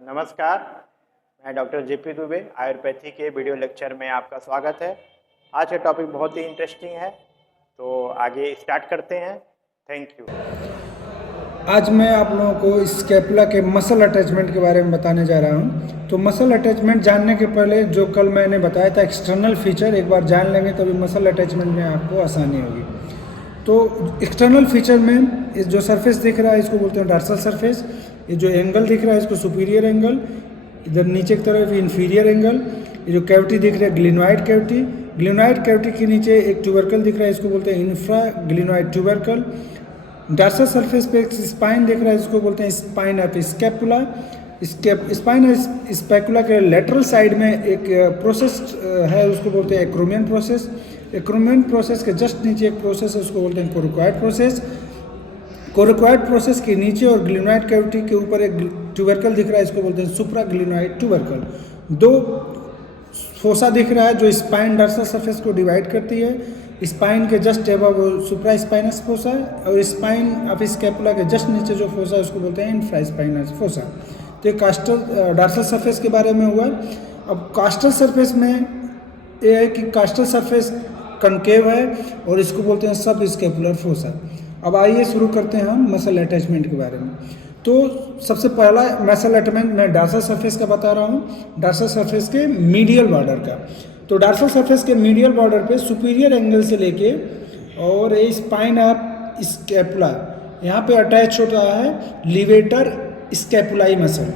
नमस्कार, मैं doctor JP Dubey आयुर्वेदी के वीडियो लेक्चर में आपका स्वागत है। आज का टॉपिक बहुत ही इंटरेस्टिंग है, तो आगे स्टार्ट करते हैं। Thank you. आज मैं आप लोगों को स्कैपुला के मसल अटैचमेंट के बारे में बताने जा रहा हूँ। तो मसल अटैचमेंट जानने के पहले जो कल मैंने बताया था एक्सटर्नल फीचर एक बार जान लेंगे तभी मसल अटैचमेंट में आपको आसानी होगी। तो एक्सटर्नल फीचर में इस जो सरफेस दिख रहा है इसको बोलते हैं डॉर्सल सरफेस। ये जो एंगल दिख रहा है इसको सुपीरियर एंगल, इधर नीचे की तरफ इन्फीरियर एंगल। ये जो कैविटी दिख रहा है ग्लिनोइड कैविटी, ग्लिनोइड कैविटी के नीचे एक ट्यूबरकल दिख रहा है इसको बोलते हैं infra glenoid tubercle. Dorsal surface पे एक स्पाइन दिख रहा है इसको बोलते हैं spine of scapula. Spine of scapula के लेटरल साइड में एक प्रोसेस है उसको बोलते हैं एक्रोमियन प्रोसेस। एक्रोमियन प्रोसेस के जस्ट नीचे एक प्रोसेस है उसको बोलते हैं कोरिकोइड प्रोसेस। कोरिकोइड प्रोसेस के नीचे और ग्लिनोइड कैविटी के ऊपर एक ट्यूबरकल दिख रहा है इसको बोलते हैं सुप्रा ग्लिनोइड ट्यूबरकल। दो फोसा दिख रहा है जो स्पाइन डॉर्सल सरफेस को डिवाइड करती है। स्पाइन के जस्ट एबव सुप्रा स्पाइनस फोसा और स्पाइन ऑफ स्कैपुला के जस्ट नीचे जो फोसा है उसको बोलते हैं इंफ्रा स्पाइनस फोसा। तो ये कास्टल डॉर्सल सरफेस के बारे में हुआ। अब कास्टल सरफेस में ये है कि कास्टल सरफेस कनकेव है और इसको बोलते हैं सब स्कैपुलर फोसा। अब आइए शुरू करते हैं हम मसल अटैचमेंट के बारे में। तो सबसे पहला मसल अटैचमेंट मैं डॉर्सल सरफेस का बता रहा हूँ, डॉर्सल सरफेस के मीडियल बॉर्डर का। तो डॉर्सल सरफेस के मीडियल बॉर्डर पे सुपीरियर एंगल से लेके और ये स्पाइन ऑफ स्कैपुला यहाँ पे अटैच होता है लिवेटर स्कैपुलाई मसल।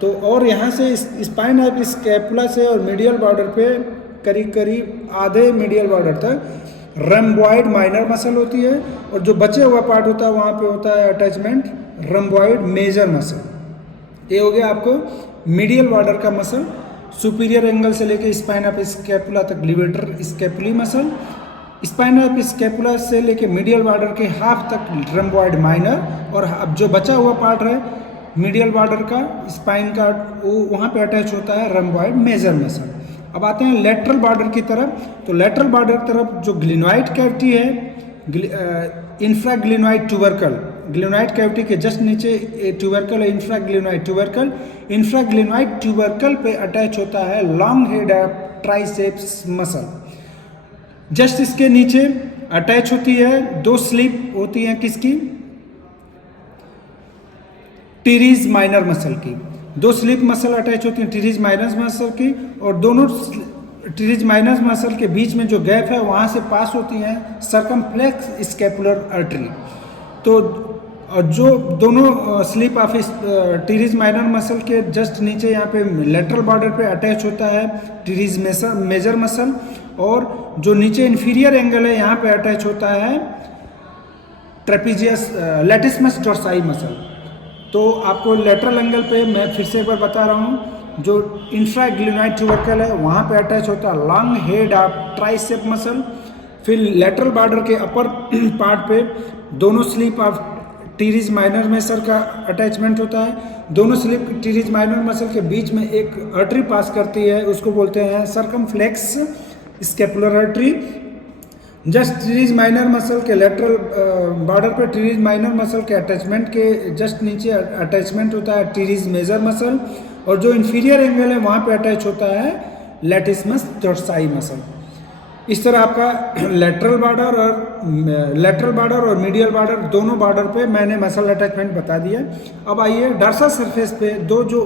तो और यहाँ से स्पाइन ऑफ स्कैपुला से और मीडियल बॉर्डर पे करीब करीब आधे मीडियल बॉर्डर तक रम्बॉइड माइनर मसल होती है और जो बचे हुआ पार्ट होता है वहाँ पे होता है अटैचमेंट रम्बॉइड मेजर मसल। ये हो गया आपको मीडियल बॉर्डर का मसल। सुपीरियर एंगल से लेके स्पाइन ऑफ स्कैपुला तक levator स्कैपुली muscle, spine of scapula से लेके मीडियल बॉर्डर के हाफ तक रम्बॉइड माइनर, और अब जो बचा हुआ पार्ट है मीडियल बॉर्डर का स्पाइन का वो वहाँ पे अटैच होता है रम्बॉइड मेजर मसल। अब आते हैं लेटरल बॉर्डर की तरफ। तो लेटरल बॉर्डर की तरफ जो ग्लिनोइड कैविटी है infra glenoid tubercle, glenoid cavity के जस्ट नीचे ट्यूबरकल है infra glenoid tubercle. Infra glenoid tubercle पे अटैच होता है long head of triceps muscle. Just इसके नीचे अटैच होती है दो स्लिप होती हैं किसकी, टीरीज माइनर मसल की। दो स्लिप मसल अटैच होती हैं टीरीज माइनर मसल की, और दोनों टीरीज माइनर मसल के बीच में जो गैप है वहाँ से पास होती हैं सर्कमफ्लेक्स स्कैपुलर आर्टरी। तो जो दोनों slip of teres minor muscle के जस्ट नीचे यहाँ पे लेटरल बॉर्डर पे अटैच होता है टीरीज मेजर मसल, और जो नीचे इन्फीरियर एंगल है यहाँ पे अटैच होता है ट्रेपीजियस लैटिस्मस डोर्साई मसल। तो आपको लेटरल एंगल पे मैं फिर से एक बार बता रहा हूँ, जो इंफ्रा ग्लिनोइड ट्यूबरकल है वहाँ पे अटैच होता है long head of tricep muscle. फिर लेटरल बॉर्डर के अपर पार्ट पे दोनों slip of teres minor muscle का अटैचमेंट होता है। दोनों स्लिप टीरीज माइनर मसल के बीच में एक आर्टरी पास करती है उसको बोलते हैं circumflex scapular artery. Just teres minor muscle के लेटरल बॉर्डर पे टीरीज माइनर मसल के अटैचमेंट के जस्ट नीचे अटैचमेंट होता है टीरीज मेजर मसल, और जो इन्फीरियर एंगल है वहाँ पे अटैच होता है लैटिस्मस डोर्साई मसल। इस तरह आपका लेटरल बॉर्डर और मीडियल बॉर्डर दोनों बॉर्डर पे मैंने मसल अटैचमेंट बता दिया। अब आइए डॉर्सल सरफेस पे दो जो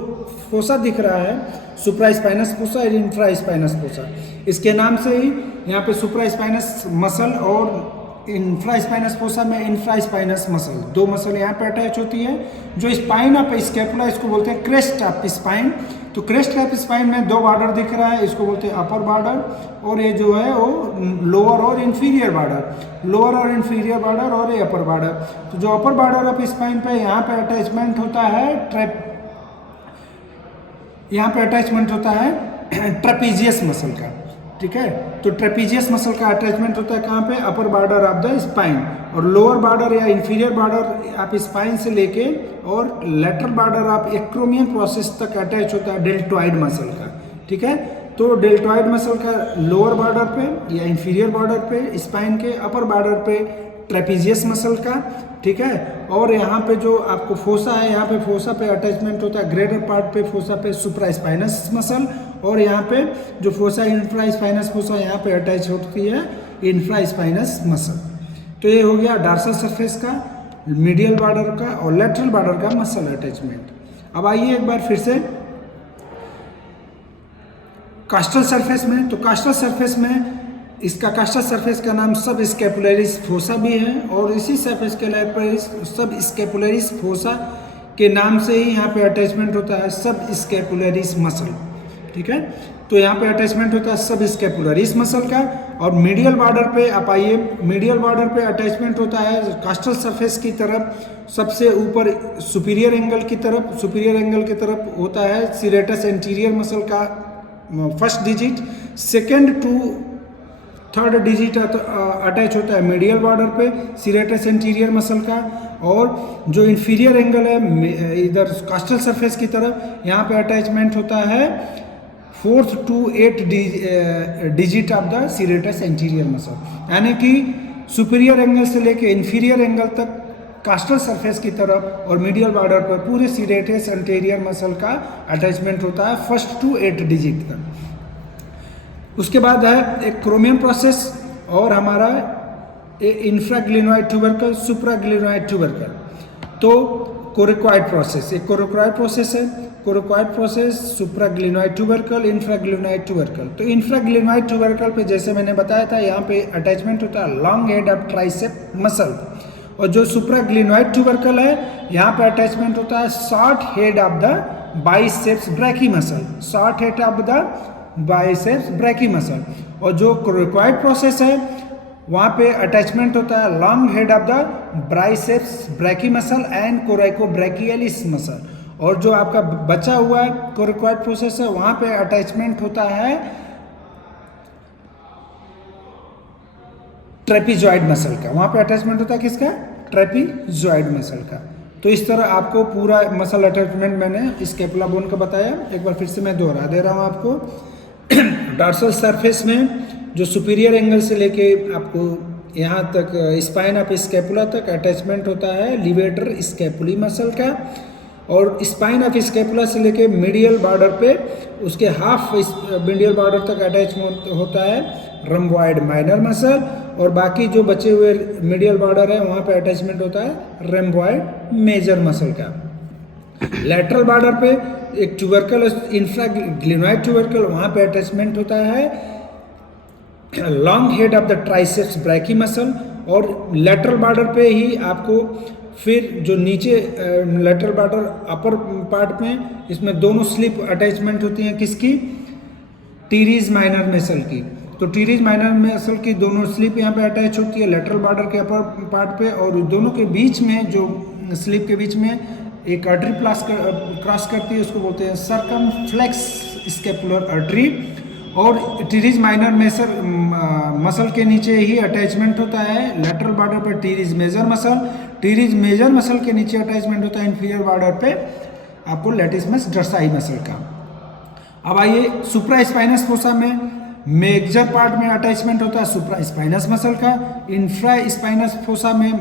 फोसा दिख रहा है सुप्रा स्पाइनस फोसा और इंफ्रा स्पाइनस फोसा, इसके नाम से ही यहाँ पे सुप्रा स्पाइनस मसल और इंफ्रा स्पाइनस फोसा में इंफ्रा स्पाइनस मसल, दो मसल यहाँ पे अटैच होती है। जो स्पाइन ऑफ स्कैपुला इसको बोलते हैं क्रेस्ट ऑफ स्पाइन। तो क्रेस्ट ऑफ स्पाइन में दो बॉर्डर दिख रहा है इसको बोलते हैं अपर बॉर्डर, और ये जो है वो लोअर और इन्फीरियर बॉर्डर, लोअर और इन्फीरियर बॉर्डर और ये अपर बॉर्डर। तो जो अपर बॉर्डर ऑफ स्पाइन पे यहाँ पे अटैचमेंट होता है यहाँ पे अटैचमेंट होता है ट्रेपीजियस मसल का, ठीक है। तो ट्रेपीजियस मसल का अटैचमेंट होता है कहाँ पे, upper border of the spine, और लोअर बॉर्डर या इंफीरियर बॉर्डर आप स्पाइन से लेके और लेटरल बॉर्डर आप एक्रोमियन प्रोसेस तक अटैच होता है डेल्टॉइड मसल का, ठीक है। तो डेल्टॉइड मसल का लोअर बॉर्डर पे या इंफीरियर बॉर्डर पे स्पाइन के, अपर बॉर्डर पे ट्रेपीजियस मसल का, ठीक है। और यहाँ पे जो आपको फोसा है, यहाँ पे फोसा पे अटैचमेंट होता है ग्रेटर पार्ट पे, फोसा पे सुप्रास्पाइनस मसल, और यहाँ पे जो फोसा इंफ्रास्पाइनस फोसा यहाँ पे अटैच होती है इंफ्रास्पाइनस मसल। तो ये हो गया डार्सल सरफेस का, मीडियल बॉर्डर का और लेटरल बॉर्डर का मसल अटैचमेंट। अब आइए एक बार फिर से कास्टल सरफेस में। तो कास्टल सरफेस में इसका कास्टल सरफेस का नाम सब स्कैपुलरिस फोसा भी है, और इसी सब स्कैपुलरिस फोसा के नाम से ही यहाँ पे अटैचमेंट होता है सब स्कैपुलरिस मसल, ठीक है। तो यहाँ पे अटैचमेंट होता है सब स्कैपुलरिस मसल का। और मीडियल बॉर्डर पे आप आइए, मीडियल बॉर्डर पे अटैचमेंट होता है कास्टल सरफेस की तरफ, सबसे ऊपर सुपीरियर एंगल की तरफ होता है सीरेटस एंटीरियर मसल का first digit, second to third digit attach होता है मीडियल बॉर्डर पे सीरेटस एंटीरियर मसल का। और जो इंफीरियर एंगल है इधर कास्टल सरफेस की तरफ, यहाँ पे अटैचमेंट होता है 4th to 8th digit of the serratus anterior muscle, यानी कि सुपीरियर एंगल से लेके इंफीरियर एंगल तक कास्टल सरफेस की तरफ और मीडियल बॉर्डर पर पूरे सीरेटस एंटीरियर मसल का अटैचमेंट होता है 1st to 8th डिजिट तक। उसके बाद है एक क्रोमियम प्रोसेस और हमारा इंफ्राग्लिनोइड ट्यूबरकल, सुप्राग्लिनोइड ट्यूबरकल। तो कोरिकोइड प्रोसेस, एक कोरिकोइड प्रोसेस है, कोरिकोइड प्रोसेस, सुप्राग्लिनोइड ट्यूबरकल, इंफ्राग्लिनोइड ट्यूबरकल। तो इंफ्राग्लिनोइड ट्यूबरकल पे जैसे मैंने बताया था, यहाँ पे अटैचमेंट होता है long head of tricep muscle. और जो सुप्राग्लिनोइड ट्यूबरकल है, यहाँ पे अटैचमेंट होता है short head of the biceps brachii muscle, short head of the biceps brachii muscle. और जो कोरिकोइड प्रोसेस है, वहाँ पे अटैचमेंट होता है long head of the biceps brachii muscle and coracobrachialis muscle. और जो आपका बचा हुआ है कोरिकोइड प्रोसेस है, वहाँ पे अटैचमेंट होता है ट्रेपीजॉइड मसल का, वहाँ पे अटैचमेंट होता है किसका? ट्रेपीजॉइड मसल का। तो इस तरह आपको पूरा मसल अटैचमेंट मैंने स्कैपुला बोन का बताया। एक बार फिर से मैं दोहरा दे रहा हूँ आपको। डॉर्सल सरफेस में जो सुपीरियर एंगल से लेके आपको यहाँ तक स्पाइन ऑफ स्कैपुला तक अटैचमेंट होता है लिवेटर स्कैपुली मसल का। और स्पाइन ऑफ स्कैपुला से लेके मीडियल बॉर्डर पे उसके हाफ मीडियल बॉर्डर तक अटैचमेंट होता है रम्बॉइड माइनर मसल। और बाकी जो बचे हुए मीडियल बॉर्डर है, वहाँ पे अटैचमेंट होता है रम्बॉइड मेजर मसल का। लैटरल बॉर्डर पे एक ट्यूबरकल, इंफ्राग्लिनोइड ट्यूबरकल, वहाँ पे अटैचमेंट होता है long head of the triceps brachy muscle. और लेटरल बॉर्डर पे ही आपको फिर जो नीचे लेटरल बॉर्डर अपर पार्ट में, इसमें दोनों स्लिप अटैचमेंट होती हैं किसकी? टीरीज माइनर मसल की। तो टीरीज माइनर मसल की दोनों स्लिप यहाँ पे अटैच होती है लेटरल बॉर्डर के अपर पार्ट पे। और दोनों के बीच में जो स्लिप के बीच में एक आर्टरी क्रॉस करती है, उसको बोलते हैं सर्कमफ्लेक्स स्कैपुलर आर्टरी। और टीरीज माइनर मसल के नीचे ही अटैचमेंट होता है लेटरल बॉर्डर पर teres major muscle. Teres major muscle के नीचे अटैचमेंट होता है इंफीरियर बॉर्डर पे आपको लैटिसमस डोर्साई मसल का। अब आइए सुप्रास्पाइनस फोसा में मेजर पार्ट में अटैचमेंट होता है सुप्रास्पाइनस मसल का। इंफ्रास्पाइनस फोसा में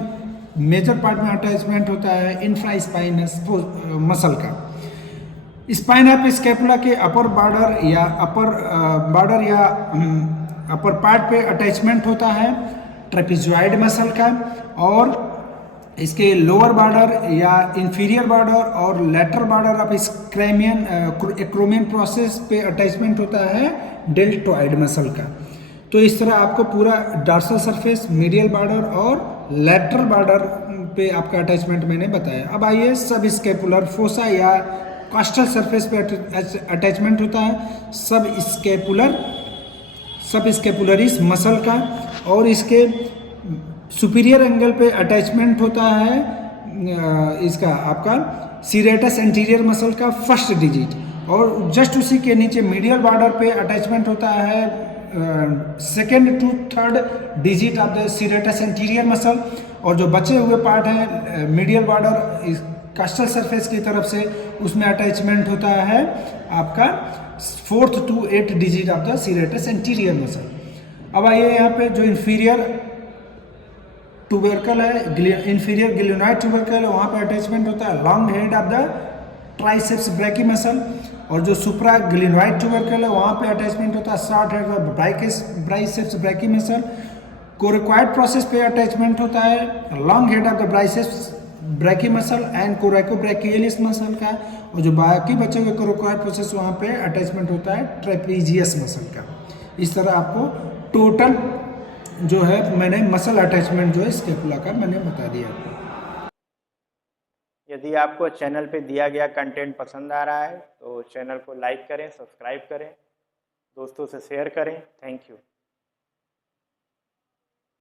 मेजर पार्ट में अटैचमेंट होता है इंफ्रास्पाइनस मसल का। स्पाइन ऑफ स्कैपुला के अपर बॉर्डर या अपर पार्ट पे अटैचमेंट होता है ट्रेपीजॉइड मसल का। और इसके लोअर बॉर्डर या इंफीरियर बॉर्डर और लेटरल बॉर्डर ऑफ क्रोमियन प्रोसेस पे अटैचमेंट होता है डेल्टॉइड मसल का। तो इस तरह आपको पूरा डॉर्सल सरफेस, मीडियल बॉर्डर और लेटरल बॉर्डर पे आपका अटैचमेंट मैंने बताया। अब आइए सब स्कैपुलर फोसा या कास्टल सरफेस पे अटैचमेंट होता है सब स्कैपुलरिस मसल का। और इसके सुपीरियर एंगल पे अटैचमेंट होता है इसका आपका सीरेटस एंटीरियर मसल का फर्स्ट डिजिट। और जस्ट उसी के नीचे मीडियल बॉर्डर पे अटैचमेंट होता है second to third digit of the serratus anterior muscle. और जो बचे हुए पार्ट है मीडियल बॉर्डर कास्टल सरफेस की तरफ से, उसमें अटैचमेंट होता है आपका 4th to 8th digit of the serratus anterior muscle. अब आइए यहाँ पे जो इंफीरियर ट्यूबरकल है, इंफीरियर ग्लियोनाइड ट्यूबरकल है, वहाँ पे अटैचमेंट होता है long head of the triceps brachy muscle. और जो सुप्रा ग्लियोनाइड ट्यूबरकल है वहाँ पे अटैचमेंट होता है short head of biceps brachii muscle. Coracoid process पे अटैचमेंट होता है long head of the biceps brachii muscle and coracobrachialis muscle का। और जो बाकी बचे हुए कोरेक्वाइड प्रोसेस वहाँ पे अटैचमेंट होता है ट्रेपीजियस मसल का। इस तरह आपको टोटल जो है मैंने मसल अटैचमेंट जो है स्केपुला का मैंने बता दिया आपको। यदि आपको चैनल पे दिया गया कंटेंट पसंद आ रहा है तो चैनल को लाइक करें, सब्सक्राइब करें, दोस्तों से शेयर करें। Thank you.